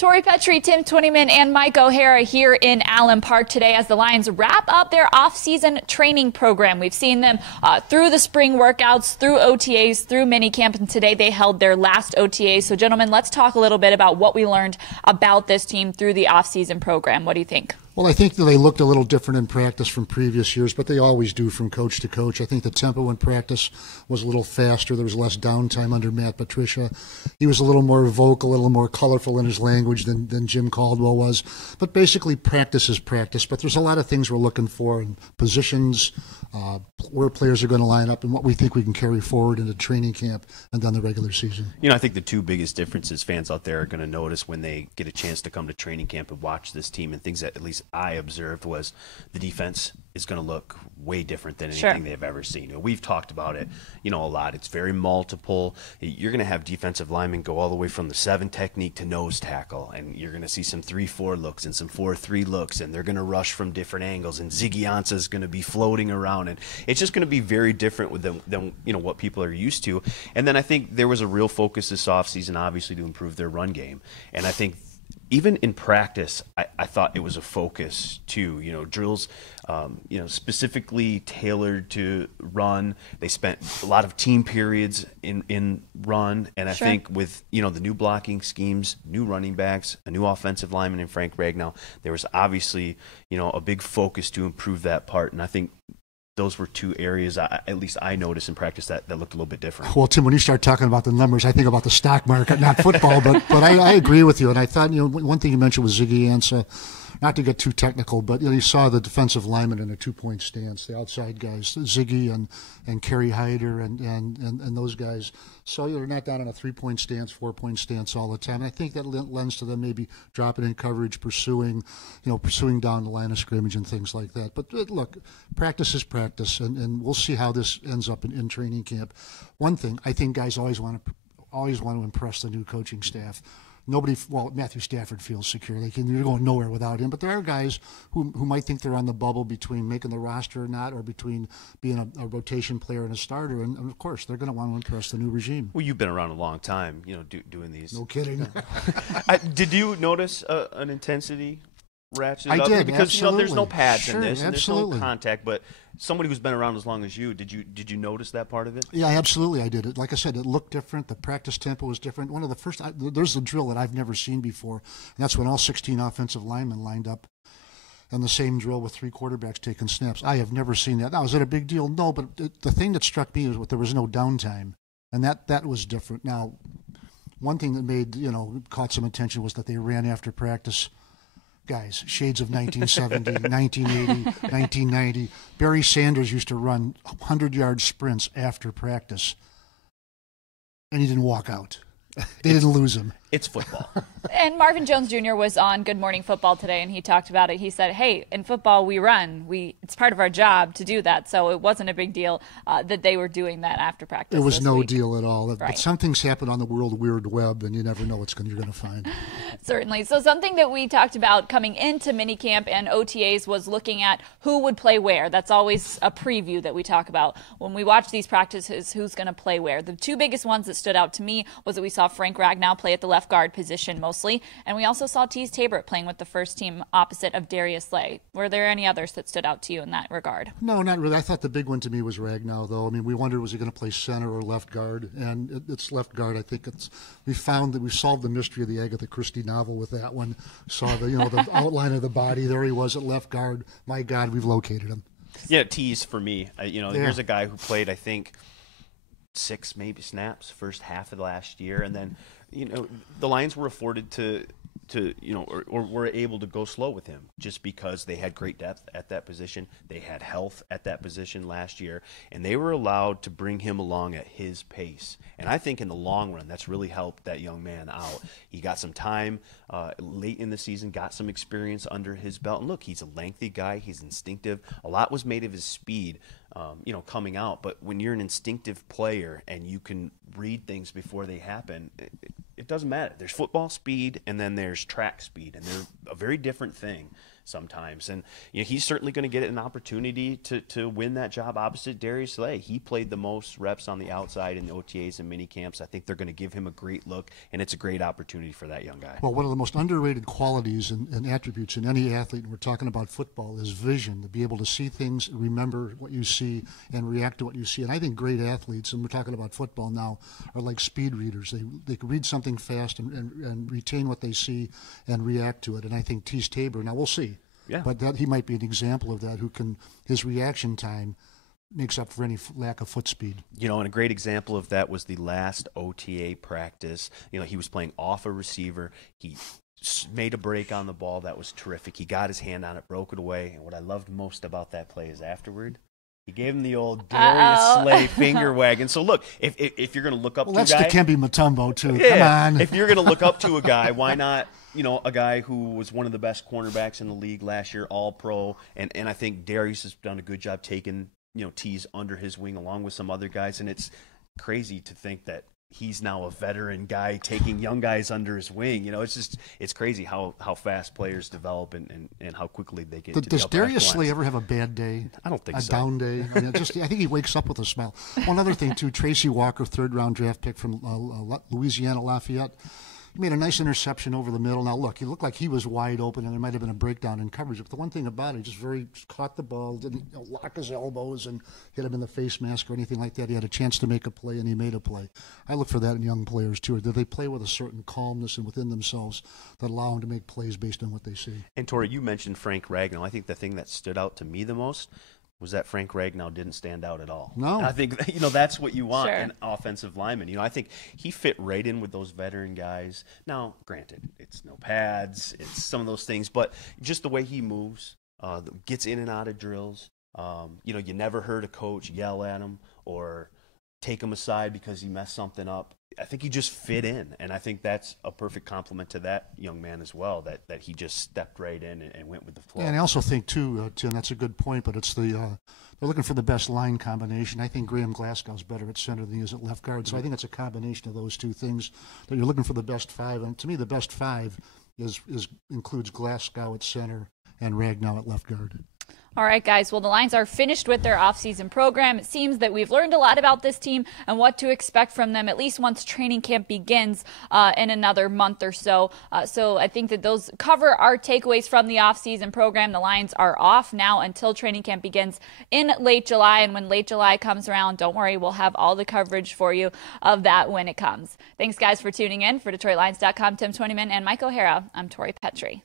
Tori Petry, Twentyman and Mike O'Hara here in Allen Park today as the Lions wrap up their off-season training program. We've seen them through the spring workouts, through OTAs, through minicamp, and today they held their last OTA. So, gentlemen, let's talk a little bit about what we learned about this team through the off-season program. What do you think? Well, I think that they looked a little different in practice from previous years, but they always do from coach to coach. I think the tempo in practice was a little faster. There was less downtime under Matt Patricia. He was a little more vocal, a little more colorful in his language than Jim Caldwell was. But basically, practice is practice. But there's a lot of things we're looking for in positions, where players are going to line up, and what we think we can carry forward into training camp and then the regular season. You know, I think the two biggest differences fans out there are going to notice when they get a chance to come to training camp and watch this team, and things that at least I observed was the defense is going to look way different than anything they've ever seen. You know, we've talked about it, a lot. It's very multiple. You're going to have defensive linemen go all the way from the 7 technique to nose tackle, and you're going to see some 3-4 looks and some 4-3 looks, and they're going to rush from different angles, and Ziggy Ansah is going to be floating around, and it's just going to be very different with them than what people are used to. And then I think there was a real focus this offseason, obviously, to improve their run game, and I think even in practice, I thought it was a focus too. Drills, specifically tailored to run. They spent a lot of team periods in run, and I think with the new blocking schemes, new running backs, a new offensive lineman in Frank Ragnow, there was obviously a big focus to improve that part, and I think those were two areas, at least I noticed in practice, that looked a little bit different. Well, Tim, when you start talking about the numbers, I think about the stock market, not football, but I agree with you. And I thought, one thing you mentioned was Ziggy Ansah. Not to get too technical, but you saw the defensive linemen in a 2-point stance, the outside guys, Ziggy and Kerry Hyder and those guys. So they're not down in a 3-point stance, 4-point stance all the time. And I think that lends to them maybe dropping in coverage, pursuing down the line of scrimmage and things like that. But look, practice is practice, and we'll see how this ends up in training camp. One thing, I think guys always want to impress the new coaching staff. Matthew Stafford feels secure. They're going nowhere without him. But there are guys who might think they're on the bubble between making the roster or not, or between being a rotation player and a starter. And of course, they're going to want to impress the new regime. Well, you've been around a long time, doing these. No kidding. Did you notice an intensity ratchet? I did, because absolutely. There's no pads in this, and absolutely. there's no contact. But somebody who's been around as long as you, did you notice that part of it? Yeah, absolutely, I did. It, like I said, it looked different. The practice tempo was different. One of the first, there's a drill that I've never seen before, and that's when all 16 offensive linemen lined up in the same drill with 3 quarterbacks taking snaps. I have never seen that. Now, is it a big deal? No, but the thing that struck me was there was no downtime, and that was different. Now, one thing that made caught some attention was that they ran after practice. Guys, shades of 1970, 1980, 1990. Barry Sanders used to run 100-yard sprints after practice, and he didn't walk out. They didn't lose him. It's football. And Marvin Jones Jr. was on Good Morning Football today, and he talked about it. He said, hey, in football we run. It's part of our job to do that. So it wasn't a big deal that they were doing that after practice. It was no week. deal at all. Right. But some things happen on the World Weird Web, and you never know what you're going to find. Certainly. So something that we talked about coming into minicamp and OTAs was looking at who would play where. That's always a preview that we talk about. When we watch these practices, who's going to play where. The two biggest ones that stood out to me was that we saw Frank Ragnow play at the left guard position mostly, and we also saw Teez Tabor playing with the first team opposite of Darius Slay. Were there any others that stood out to you in that regard? No, not really. I thought the big one to me was Ragnow, though. I mean, we wondered, was he going to play center or left guard? And it's left guard. I think we found that we solved the mystery of the Agatha Christie novel with that one. Saw the outline of the body. There he was at left guard. My God, we've located him. Yeah, Teez for me. Here's a guy who played, I think, 6 maybe snaps first half of last year, and then the Lions were afforded to or were able to go slow with him just because they had great depth at that position. They had health at that position last year, and they were allowed to bring him along at his pace. And I think in the long run, that's really helped that young man out. He got some time late in the season, got some experience under his belt. And look, he's a lengthy guy. He's instinctive. A lot was made of his speed, coming out. But when you're an instinctive player and you can read things before they happen, it doesn't matter. There's football speed and then there's track speed, and they're a very different thing sometimes. And he's certainly going to get an opportunity to win that job opposite Darius Slay. He played the most reps on the outside in the OTAs and mini camps. I think they're going to give him a great look, and it's a great opportunity for that young guy. Well, one of the most underrated qualities and attributes in any athlete, and we're talking about football, is vision, to be able to see things, remember what you see, and react to what you see. And I think great athletes, and we're talking about football now, are like speed readers. They can read something fast and retain what they see and react to it. And I think Tease Tabor, now we'll see, but that he might be an example of that, his reaction time makes up for any lack of foot speed. And a great example of that was the last OTA practice. He was playing off a receiver. He made a break on the ball that was terrific. He got his hand on it, broke it away. And what I loved most about that play is afterward, he gave him the old Darius Slay finger wagging. So look, if you're going to look up to a guy, that's Dikembe Mutombo too. Come on. If you're going to look up to a guy, why not? A guy who was one of the best cornerbacks in the league last year, all pro, and I think Darius has done a good job taking Tease under his wing along with some other guys, and it's crazy to think that he's now a veteran guy taking young guys under his wing. It's crazy how fast players develop and how quickly they get. Does Darius Slay ever have a bad day? I don't think a so. Down day. I think he wakes up with a smile. One other thing too, Tracy Walker, 3rd round draft pick from Louisiana Lafayette. He made a nice interception over the middle. Now, look, he looked like he was wide open, and there might have been a breakdown in coverage. But the one thing about it, he just caught the ball, didn't lock his elbows and hit him in the face mask or anything like that. He had a chance to make a play, and he made a play. I look for that in young players, too. Do they play with a certain calmness and within themselves that allow them to make plays based on what they see? And, Tori, you mentioned Frank Ragnow. I think the thing that stood out to me the most was that Frank Ragnow didn't stand out at all. No. And I think, that's what you want in offensive lineman. I think he fit right in with those veteran guys. Now, granted, it's no pads, it's some of those things, but just the way he moves, gets in and out of drills. You never heard a coach yell at him or take him aside because he messed something up. I think he just fit in, and I think that's a perfect compliment to that young man as well, that he just stepped right in and went with the flow. Yeah, and I also think, too, Tim, that's a good point, but it's they're looking for the best line combination. I think Graham Glasgow's better at center than he is at left guard, so I think it's a combination of those two things, that you're looking for the best 5, and to me the best 5 includes Glasgow at center and Ragnow at left guard. All right, guys. Well, the Lions are finished with their offseason program. It seems that we've learned a lot about this team and what to expect from them, at least once training camp begins in another month or so. So I think that those cover our takeaways from the offseason program. The Lions are off now until training camp begins in late July. And when late July comes around, don't worry, we'll have all the coverage for you of that when it comes. Thanks, guys, for tuning in. For DetroitLions.com, Tim Twentyman and Mike O'Hara, I'm Tori Petry.